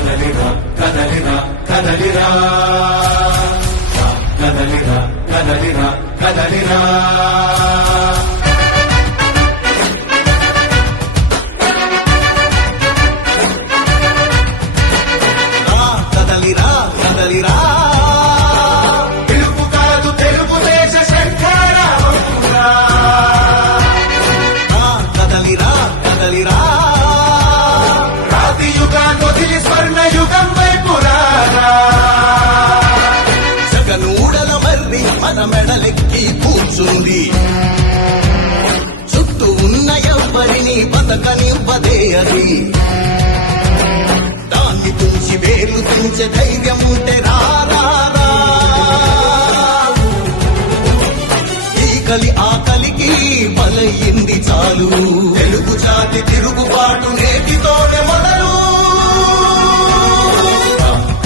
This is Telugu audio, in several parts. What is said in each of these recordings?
కదలిరా కదలిరా కదలిరా కదలిరా కదలిరా కదలిరా కదలిరా కదలిరా తెలుగు కాదు తెలుగుదేశ శంఖారావంగా కదలిరా కదలిరా రాతి యుగాన్ని వదిలి స్వర్ణ యుగం వైపు రారా జగనూడల మర్రి మన మెడలెక్కి కూర్చుంది చుట్టూ ఉన్న ఎవ్వరిని బతకనివ్వదే అది దాన్ని తుంచి వేలు తుంచే ధైర్యం ఉంటే రారా ఈకలి ఆకలికి బలయింది చాలు తెలుగు జాతి తిరుగుబాటు నేటితోనే మొదలు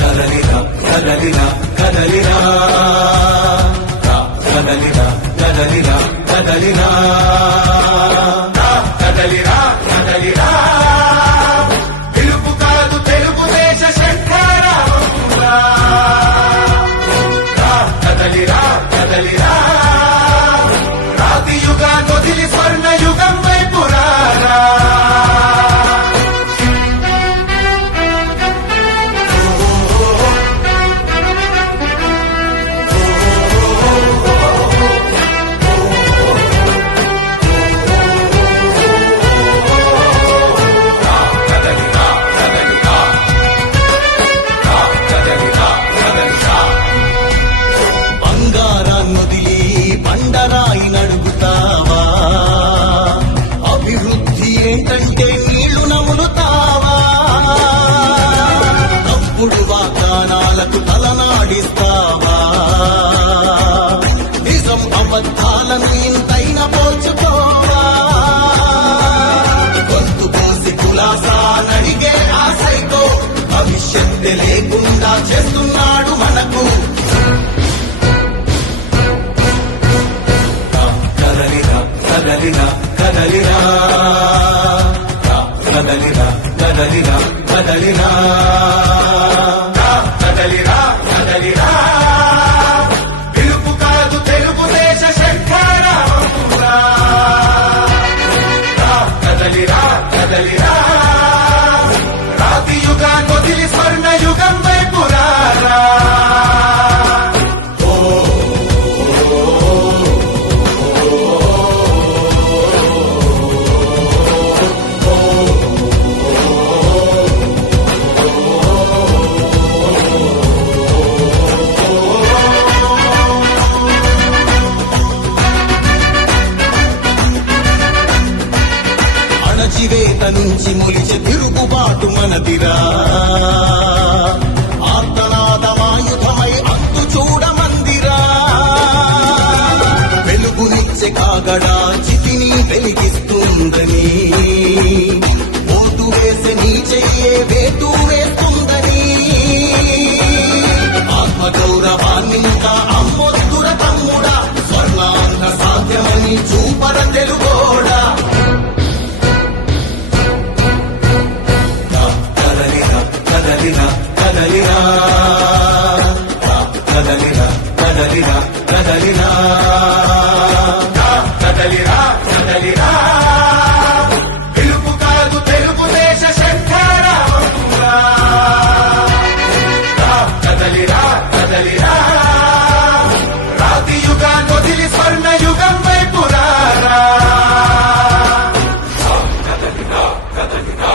కదలిరా కదలిరా కదలిరా కదలిరా కదలిరా కదలిరా కదలిరా కదలిరా తెలుగు కాదు తెలుగుదేశ శంఖారావంగా కదలిరా కదలిరా రాతి యుగాన్ని వదిలి స్వర్ణ యుగం వైపు రారా బంగారాన్నొదిలి బండరాయి నడుగుతావా అభివృద్ధి ఏంటంటే నీళ్లు నములుతావా తప్పుడు వాగ్దానాలకు తలనాడిస్తావా నిజం అబద్ధాలను ఇంతైనా పోల్చుకోవా గొంతు పోసి కులాసా నడిగే ఆశైతో భవిష్యత్తు లేకుండా చేస్తున్నాడు మనకు కదలిరా కదలిరా కదలిరా కదలిరా కదలిరా కదలిరా కదలిరా కదలిరా తెలుగు కాదు తెలుగుదేశ శంఖారావంగా కదలిరా కదలిరా రాతి యుగాన్ని వదిలి స్వర్ణ యుగం వైపు రారా అణచివేత నుంచి మొలిచే తిరుగుబాటు మనదిరా ఆర్తనాదమాయుధమై అంతు చూడమందిరా వెలుగునిచ్చే కాగడా చితిని వెలిగిస్తుందని ఓటు వేసే నీ చెయ్యే వేటు వేస్తుందని ఆత్మగౌరవాన్ని ఇంకా అమ్మొద్దుర తమ్ముడా స్వర్ణాంధ్ర సాధ్యమని చూపర తెలుగోడా కదలిరా కదలిరా కదలిరా కదలిరా కదలిరా కదలిరా కదలిరా తెలుగు కాదు తెలుగుదేశ శంఖారావంగా కదలిరా కదలిరా రాతి యుగాన్ని వదిలి స్వర్ణ యుగం వైపు రారా కదలిరా కదలిరా